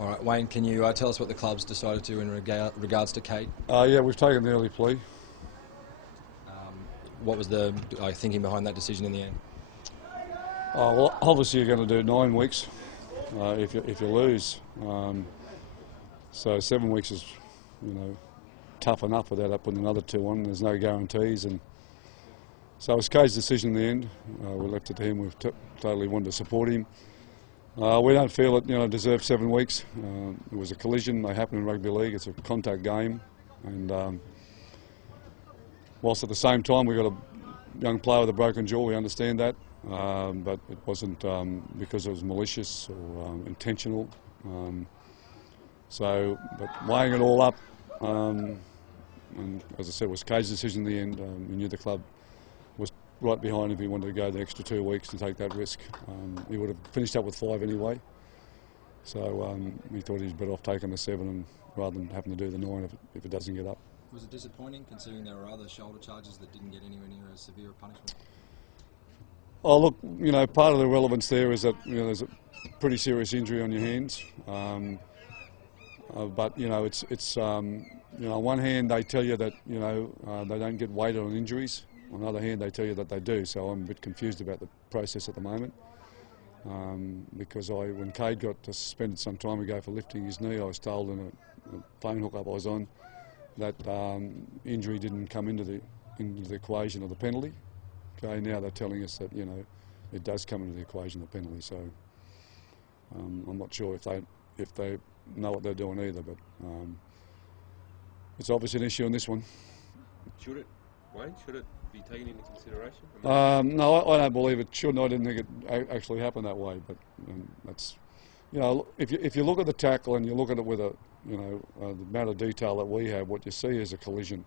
All right, Wayne, can you tell us what the club's decided to in regards to Cade? Yeah, we've taken the early plea. What was the thinking behind that decision in the end? Well, obviously you're going to do 9 weeks if you lose. So 7 weeks is, tough enough without putting another 2 on. There's no guarantees, and so it was Cade's decision in the end. We left it to him. We've totally wanted to support him. We don't feel it, deserved 7 weeks. It was a collision. They happen in rugby league. It's a contact game, and whilst at the same time we got a young player with a broken jaw, we understand that, but it wasn't because it was malicious or intentional. But weighing it all up, and as I said, it was Cade's decision in the end. We knew the club was right behind him if he wanted to go the extra 2 weeks and take that risk. He would have finished up with 5 anyway, so he thought he was better off taking the 7 and rather than having to do the 9 if it doesn't get up. Was it disappointing considering there were other shoulder charges that didn't get anywhere near as severe a punishment? Oh look, part of the relevance there is that there's a pretty serious injury on your hands. But it's on one hand they tell you that they don't get weighted on injuries. On the other hand, they tell you that they do. So I'm a bit confused about the process at the moment. Because when Cade got suspended some time ago for lifting his knee, I was told in a phone hookup I was on that injury didn't come into the equation of the penalty. Okay, now they're telling us that it does come into the equation of the penalty. So I'm not sure if they know what they're doing either, but it's obviously an issue on this one. Should it, Wayne? Should it be taken into consideration? No, I don't believe it should. I didn't think it actually happened that way. But that's, if you look at the tackle and you look at it with the amount of detail that we have, what you see is a collision.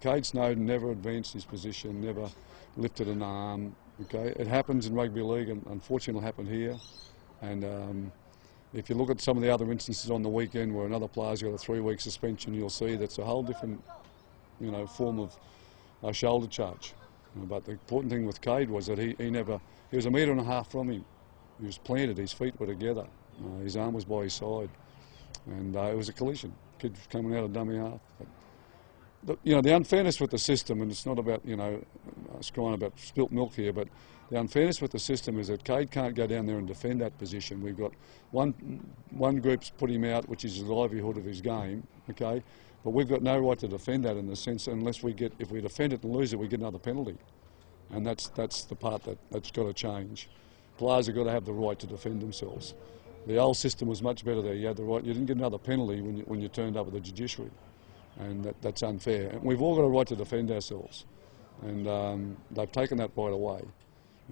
Cade Snowden never advanced his position, never lifted an arm. Okay, it happens in rugby league, and unfortunately, it happened here. And if you look at some of the other instances on the weekend where another player's got a 3-week suspension, you'll see that's a whole different, form of a shoulder charge. But the important thing with Cade was that he was 1.5 metres from him. He was planted, his feet were together, his arm was by his side, and it was a collision. Kid was coming out of dummy half. But, the unfairness with the system, and it's not about, crying about spilt milk here, but the unfairness with the system is that Cade can't go down there and defend that position. We've got one group's put him out, which is the livelihood of his game, okay? But we've got no right to defend that in the sense unless if we defend it and lose it, we get another penalty. And that's the part that's got to change. Players have got to have the right to defend themselves. The old system was much better there. You had the right. You didn't get another penalty when you turned up with the judiciary, and that's unfair. And we've all got a right to defend ourselves, and they've taken that right away,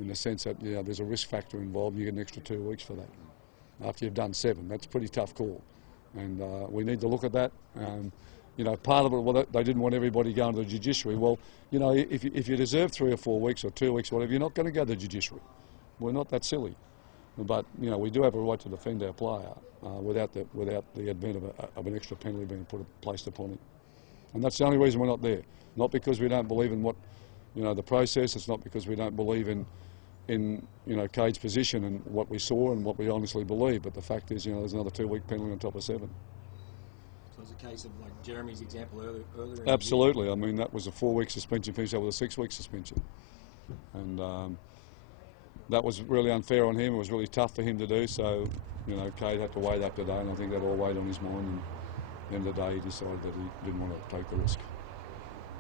in the sense that there's a risk factor involved. You get an extra 2 weeks for that after you've done 7. That's a pretty tough call, and we need to look at that. Part of it, well, they didn't want everybody going to the judiciary. Well, if you deserve 3 or 4 weeks or 2 weeks, whatever, you're not going to go to the judiciary. We're not that silly. But we do have a right to defend our player without the advent of an extra penalty being placed upon him. And that's the only reason we're not there. Not because we don't believe in what the process. It's not because we don't believe in Cade's position and what we saw and what we honestly believe. But the fact is, there's another 2-week penalty on top of 7. So it's a case of like Jeremy's example earlier. Absolutely. I mean, that was a 4-week suspension, finished up with a 6-week suspension, and that was really unfair on him. It was really tough for him to do. So, Cade had to weigh that today, and I think that all weighed on his mind. And at the end of the day, he decided that he didn't want to take the risk.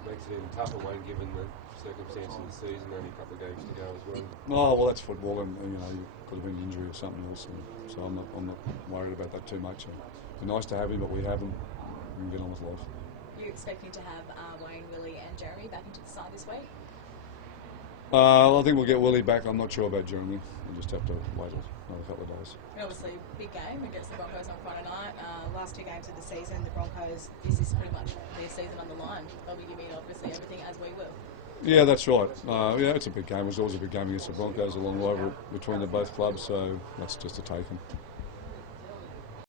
Makes it even tougher, Wayne, given the circumstances of the season, only a couple of games to go as well. Oh well, that's football, and could have been an injury or something else. And so I'm not worried about that too much. It's nice to have him, but we have him. We can get on with life. Are you expecting to have Wayne, Willie, and Jeremy back into the side this week? I think we'll get Willie back. I'm not sure about Jeremy. We'll just have to wait another couple of days. And obviously, big game against the Broncos on Friday night. Last 2 games of the season, the Broncos, this is pretty much their season on the line. They'll be giving obviously everything as we will. Yeah, that's right. It's a big game. It was always a big game against the Broncos, a long rivalry between the both clubs, so that's just a take 'em.